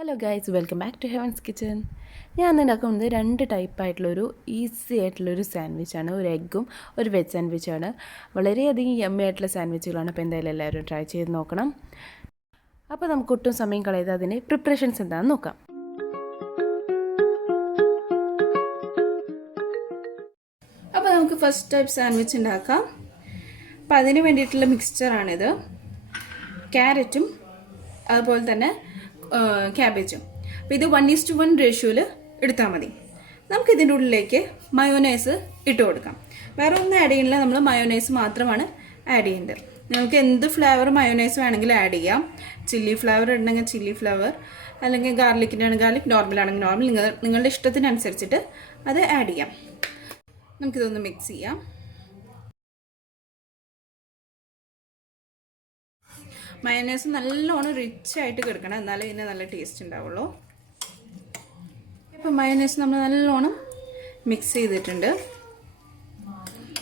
Hello guys, welcome back to Heaven's Kitchen. ഞാൻ ഉണ്ടാക്കുന്നത് രണ്ട് ടൈപ്പായിട്ടുള്ളൊരു ഈസി ആയിട്ടുള്ളൊരു സാൻഡ്വിച്ചാണ്. ഒരു എഗ്ഗും ഒരു വെജ് സാൻഡ്വിച്ചാണ്. വളരെയധികം യമ്മി ആയിട്ടുള്ള സാൻഡ്വിച്ചുകളാണ്. അപ്പോൾ എന്തായാലും എല്ലാവരും ട്രൈ ചെയ്ത് നോക്കണം. അപ്പോൾ നമുക്ക് ഒട്ടും സമയം കളയാതെ അതിൻ്റെ പ്രിപ്പറേഷൻസ് എന്താണെന്ന് നോക്കാം. അപ്പോൾ നമുക്ക് ഫസ്റ്റ് ടൈപ്പ് സാൻഡ്വിച്ച് ഉണ്ടാക്കാം. അപ്പോൾ അതിന് വേണ്ടിയിട്ടുള്ള മിക്സ്ചറാണിത്. ക്യാരറ്റും അതുപോലെ തന്നെ ക്യാബേജും. അപ്പോൾ ഇത് 1:1 റേഷ്യോയിൽ എടുത്താൽ മതി. നമുക്കിതിൻ്റെ ഉള്ളിലേക്ക് മയോനൈസ് ഇട്ട് കൊടുക്കാം. വേറെ ഒന്നും ആഡ് ചെയ്യണില്ല, നമ്മൾ മയോനൈസ് മാത്രമാണ് ആഡ് ചെയ്യേണ്ടത്. നിങ്ങൾക്ക് എന്ത് ഫ്ലേവർ മയോനൈസ് വേണമെങ്കിലും ആഡ് ചെയ്യാം. ചില്ലി ഫ്ലേവർ ഉണ്ടെങ്കിൽ ചില്ലി ഫ്ലേവർ, അല്ലെങ്കിൽ ഗാർലിക്കിനാണെങ്കിൽ ഗാർലിക്, നോർമൽ ആണെങ്കിൽ നോർമൽ, നിങ്ങളുടെ ഇഷ്ടത്തിനനുസരിച്ചിട്ട് അത് ആഡ് ചെയ്യാം. നമുക്കിതൊന്ന് മിക്സ് ചെയ്യാം. മയോനൈസ് നല്ലോണം റിച്ച് ആയിട്ട് കിടക്കണം, എന്നാലേ ഇതിന് നല്ല ടേസ്റ്റ് ഉണ്ടാവുള്ളൂ. ഇപ്പം മയോനൈസ് നമ്മൾ നല്ലോണം മിക്സ് ചെയ്തിട്ടുണ്ട്.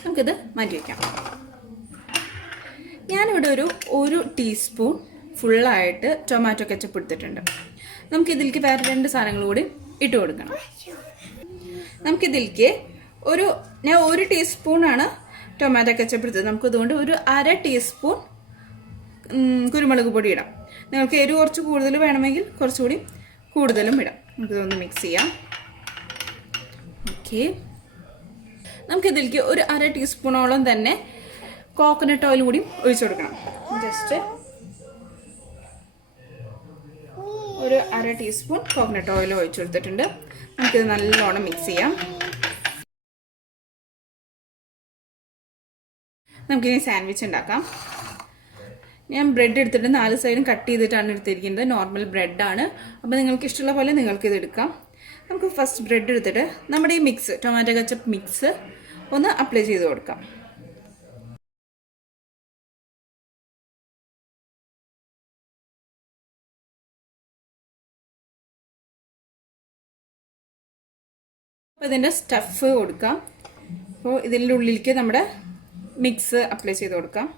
നമുക്കിത് മാറ്റി വയ്ക്കാം. ഞാനിവിടെ ഒരു ടീസ്പൂൺ ഫുള്ളായിട്ട് ടൊമാറ്റോ കെച്ചപ്പ് എടുത്തിട്ടുണ്ട്. നമുക്കിതിലേക്ക് വേറെ 2 സാധനങ്ങൾ കൂടി ഇട്ട് കൊടുക്കണം. നമുക്കിതിലേക്ക് ഞാൻ 1 ടീസ്പൂണാണ് ടൊമാറ്റോ കെച്ചപ്പ് എടുത്തത്. നമുക്കതുകൊണ്ട് ഒരു 1/2 ടീസ്പൂൺ കുരുമുളക് പൊടി ഇടാം. നിങ്ങൾക്ക് എരിവ് കുറച്ച് കൂടുതൽ വേണമെങ്കിൽ കുറച്ചുകൂടി കൂടുതലും ഇടാം. നമുക്കിതൊന്ന് മിക്സ് ചെയ്യാം. ഓക്കെ, നമുക്കിതിലേക്ക് ഒരു 1/2 ടീസ്പൂണോളം തന്നെ കോക്കനട്ട് ഓയിൽ കൂടി ഒഴിച്ചു കൊടുക്കണം. ജസ്റ്റ് ഒരു 1/2 ടീസ്പൂൺ കോക്കനട്ട് ഓയിൽ ഒഴിച്ചു കൊടുത്തിട്ടുണ്ട്. നമുക്കിത് നല്ലോണം മിക്സ് ചെയ്യാം. നമുക്കിനി സാൻഡ്വിച്ച് ഉണ്ടാക്കാം. ഞാൻ ബ്രെഡ് എടുത്തിട്ട് 4 സൈഡും കട്ട് ചെയ്തിട്ടാണ് എടുത്തിരിക്കുന്നത്. നോർമൽ ബ്രെഡാണ്. അപ്പോൾ നിങ്ങൾക്ക് ഇഷ്ടമുള്ള പോലെ നിങ്ങൾക്കിത് എടുക്കാം. നമുക്ക് ഫസ്റ്റ് ബ്രെഡ് എടുത്തിട്ട് നമ്മുടെ ഈ മിക്സ്, ടൊമാറ്റോ കെച്ചപ്പ് മിക്സ് ഒന്ന് അപ്ലൈ ചെയ്ത് കൊടുക്കാം. അപ്പോൾ ഇതിൻ്റെ സ്റ്റഫ് കൊടുക്കാം. അപ്പോൾ ഇതിൻ്റെ ഉള്ളിലേക്ക് നമ്മുടെ മിക്സ് അപ്ലൈ ചെയ്ത് കൊടുക്കാം.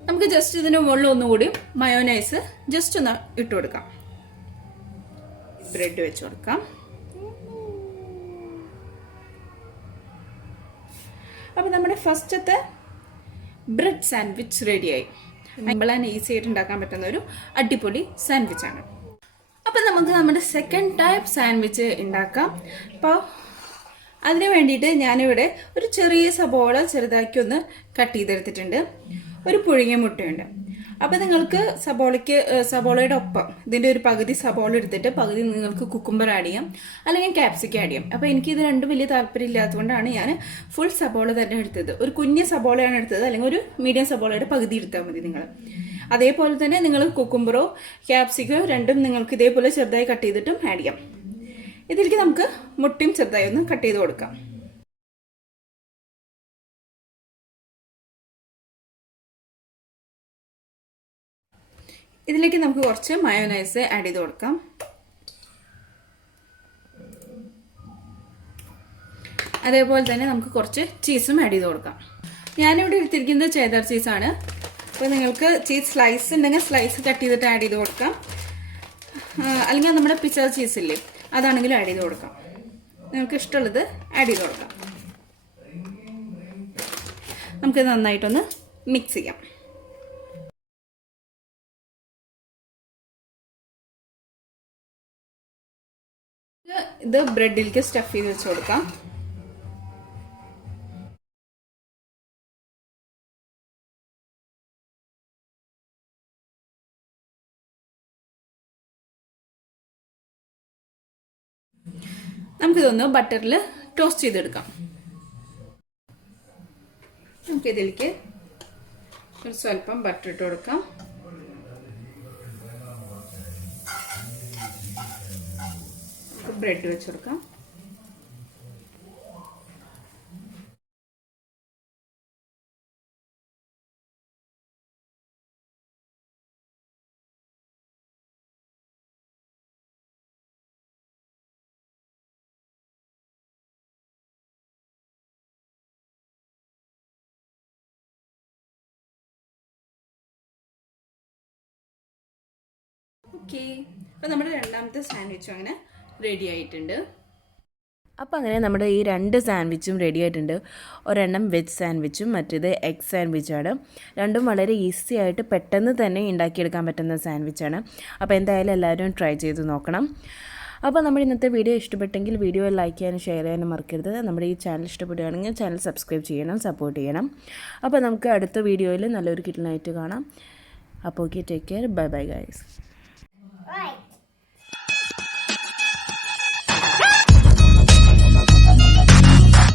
നമുക്ക് ജസ്റ്റ് ഇതിൻ്റെ മുകളിൽ ഒന്നുകൂടി മയോനൈസ് ജസ്റ്റ് ഒന്ന് ഇട്ട് കൊടുക്കാം. ബ്രെഡ് വെച്ച് കൊടുക്കാം. അപ്പോൾ നമ്മുടെ ഫസ്റ്റത്തെ ബ്രെഡ് സാൻഡ്വിച്ച് റെഡിയായി. സിമ്പിൾ ആൻഡ് ഈസി ആയിട്ട് ഉണ്ടാക്കാൻ പറ്റുന്ന ഒരു അടിപൊളി സാൻഡ്വിച്ചാണ്. അപ്പോൾ നമുക്ക് നമ്മുടെ സെക്കൻഡ് ടൈപ്പ് സാൻഡ്വിച്ച് ഉണ്ടാക്കാം. അപ്പോൾ അതിന് വേണ്ടിയിട്ട് ഞാനിവിടെ ഒരു ചെറിയ സബോള ചെറുതാക്കി ഒന്ന് കട്ട് ചെയ്തെടുത്തിട്ടുണ്ട്. ഒരു പുഴുങ്ങിയ മുട്ടയുണ്ട്. അപ്പോൾ നിങ്ങൾക്ക് സബോളയുടെ ഒപ്പം ഇതിൻ്റെ ഒരു പകുതി സബോള എടുത്തിട്ട് പകുതി നിങ്ങൾക്ക് കുക്കുംബർ ആഡ് ചെയ്യാം, അല്ലെങ്കിൽ ക്യാപ്സിക്കം ആഡ് ചെയ്യാം. അപ്പോൾ എനിക്കിത് രണ്ടും വലിയ താല്പര്യം ഇല്ലാത്തതുകൊണ്ടാണ് ഞാൻ ഫുൾ സബോള തന്നെ എടുത്തത്. ഒരു കുഞ്ഞ സബോളയാണ് എടുത്തത്, അല്ലെങ്കിൽ ഒരു മീഡിയം സബോളയുടെ പകുതി എടുത്താൽ മതി നിങ്ങൾ. അതേപോലെ തന്നെ നിങ്ങൾ കുക്കുംബറോ ക്യാപ്സിക്കോ രണ്ടും നിങ്ങൾക്ക് ഇതേപോലെ ചെറുതായി കട്ട് ചെയ്തിട്ടും ആഡ് ചെയ്യാം. ഇതിലേക്ക് നമുക്ക് മുട്ടയും ചെറുതായി ഒന്ന് കട്ട് ചെയ്ത് കൊടുക്കാം. ഇതിലേക്ക് നമുക്ക് കുറച്ച് മയോനൈസ് ആഡ് ചെയ്ത് കൊടുക്കാം. അതേപോലെ തന്നെ നമുക്ക് കുറച്ച് ചീസും ആഡ് ചെയ്ത് കൊടുക്കാം. ഞാനിവിടെ എടുത്തിരിക്കുന്നത് cheddar ചീസാണ്. അപ്പോൾ നിങ്ങൾക്ക് ചീസ് സ്ലൈസ് ഉണ്ടെങ്കിൽ സ്ലൈസ് കട്ട് ചെയ്തിട്ട് ആഡ് ചെയ്ത് കൊടുക്കാം, അല്ലെങ്കിൽ നമ്മുടെ പിസ്സ ചീസ് ഇല്ലേ അതാണെങ്കിലും ആഡ് ചെയ്ത് കൊടുക്കാം. നിങ്ങൾക്ക് ഇഷ്ടമുള്ളത് ആഡ് ചെയ്ത് കൊടുക്കാം. നമുക്കിത് നന്നായിട്ടൊന്ന് മിക്സ് ചെയ്യാം. ഇത് ബ്രെഡിലേക്ക് സ്റ്റഫ് ചെയ്ത് വെച്ച് കൊടുക്കാം. നമുക്കിതൊന്ന് ബട്ടറിൽ ടോസ്റ്റ് ചെയ്തെടുക്കാം. നമുക്കിതിലേക്ക് ഒരു സ്വല്പം ബട്ടർ ഇട്ട് കൊടുക്കാം. ബ്രെഡ് വെച്ച് കൊടുക്കാം. ഓക്കെ, അപ്പോൾ നമ്മുടെ രണ്ടാമത്തെ സാൻഡ്വിച്ചും അങ്ങനെ റെഡി ആയിട്ടുണ്ട്. അപ്പോൾ അങ്ങനെ നമ്മുടെ ഈ 2 സാൻഡ്വിച്ചും റെഡി ആയിട്ടുണ്ട്. ഒരെണ്ണം വെജ് സാൻഡ്വിച്ചും മറ്റേത് എഗ് സാൻഡ്വിച്ചാണ്. രണ്ടും വളരെ ഈസി ആയിട്ട് പെട്ടെന്ന് തന്നെ ഉണ്ടാക്കിയെടുക്കാൻ പറ്റുന്ന സാൻഡ്വിച്ചാണ്. അപ്പോൾ എന്തായാലും എല്ലാവരും ട്രൈ ചെയ്ത് നോക്കണം. അപ്പോൾ നമ്മുടെ ഇന്നത്തെ വീഡിയോ ഇഷ്ടപ്പെട്ടെങ്കിൽ വീഡിയോ ലൈക്ക് ചെയ്യാനും ഷെയർ ചെയ്യാനും മറക്കരുത്. നമ്മുടെ ഈ ചാനൽ ഇഷ്ടപ്പെടുകയാണെങ്കിൽ ചാനൽ സബ്സ്ക്രൈബ് ചെയ്യണം, സപ്പോർട്ട് ചെയ്യണം. അപ്പോൾ നമുക്ക് അടുത്ത വീഡിയോയിൽ നല്ലൊരു കിട്ടലായിട്ട് കാണാം. അപ്പോൾ okay, take care, bye bye guys.